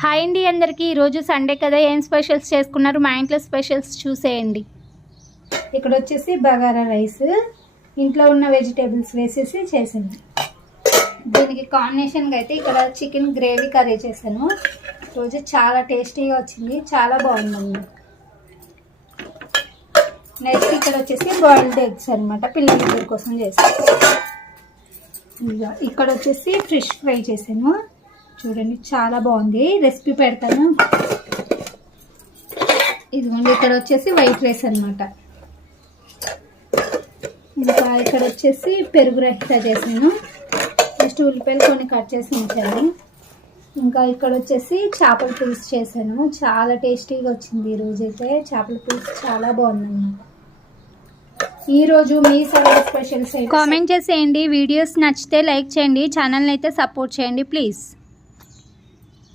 Hi అండి అందరికీ. ఈరోజు సండే కదా, ఏం స్పెషల్స్ చేసుకున్నారు? మా ఇంట్లో స్పెషల్స్ చూసేయండి. ఇక్కడ వచ్చేసి బగారా రైస్ ఇంట్లో ఉన్న వెజిటేబుల్స్ వేసేసి చేసింది. దీనికి కాంబినేషన్గా అయితే ఇక్కడ చికెన్ గ్రేవీ కర్రీ చేశాను. రోజు చాలా టేస్టీగా వచ్చింది, చాలా బాగుందండి. నెక్స్ట్ ఇక్కడ వచ్చేసి బాయిల్డ్ ఎగ్స్ అనమాట, పిల్లల కోసం చేశాను. ఇక్కడ వచ్చేసి ఫిష్ ఫ్రై చేశాను. చూడండి చాలా బాగుంది, రెసిపీ పెడతాను. ఇదిగోండి ఇక్కడ వచ్చేసి వైట్ రైస్ అనమాట. ఇంకా ఇక్కడ వచ్చేసి పెరుగు రహిత చేసాను. నెక్స్ట్ ఉల్లిపాయలు కొన్ని కట్ చేసి ఉంచాను. ఇంకా ఇక్కడ వచ్చేసి చేపల పులుసు చేశాను. చాలా టేస్టీగా వచ్చింది. ఈరోజు అయితే చేపల పులుసు చాలా బాగుందన్నమాట. ఈరోజు మీ సైడ్ స్పెషల్స్ కామెంట్ చేసేయండి. వీడియోస్ నచ్చితే లైక్ చేయండి, ఛానల్ని అయితే సపోర్ట్ చేయండి ప్లీజ్.